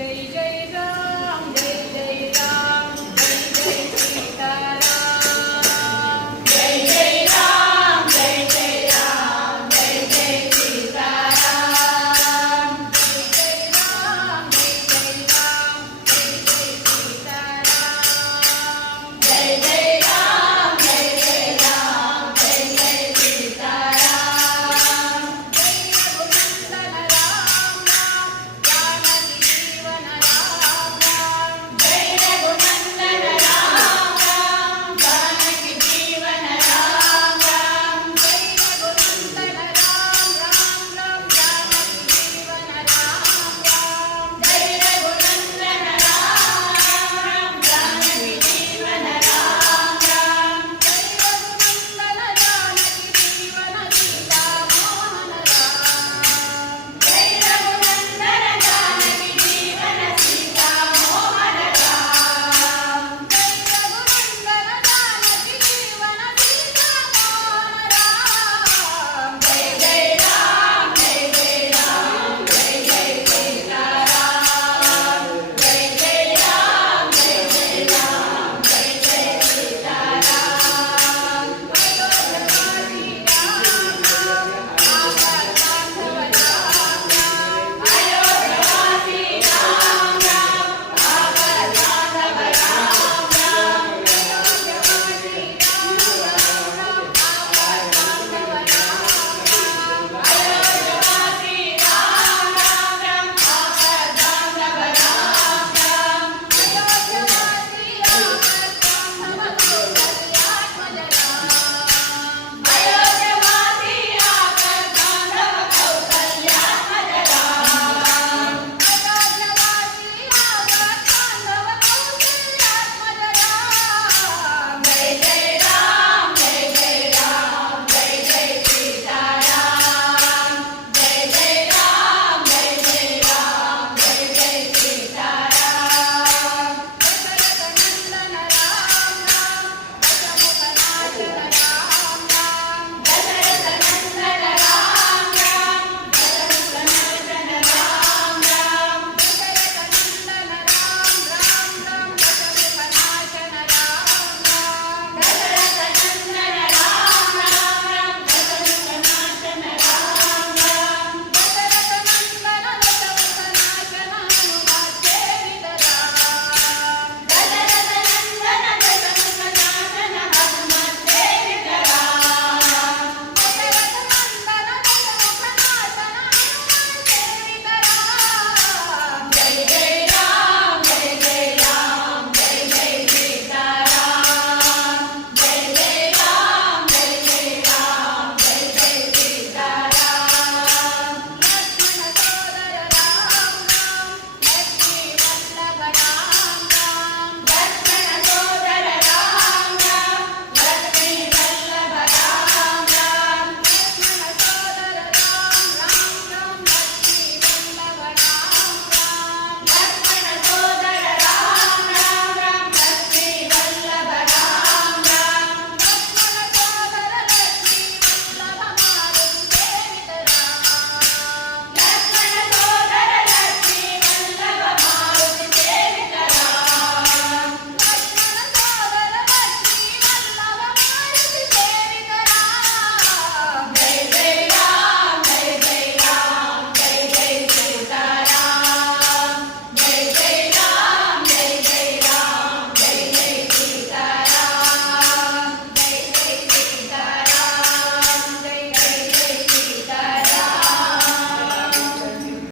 Jay, Jay,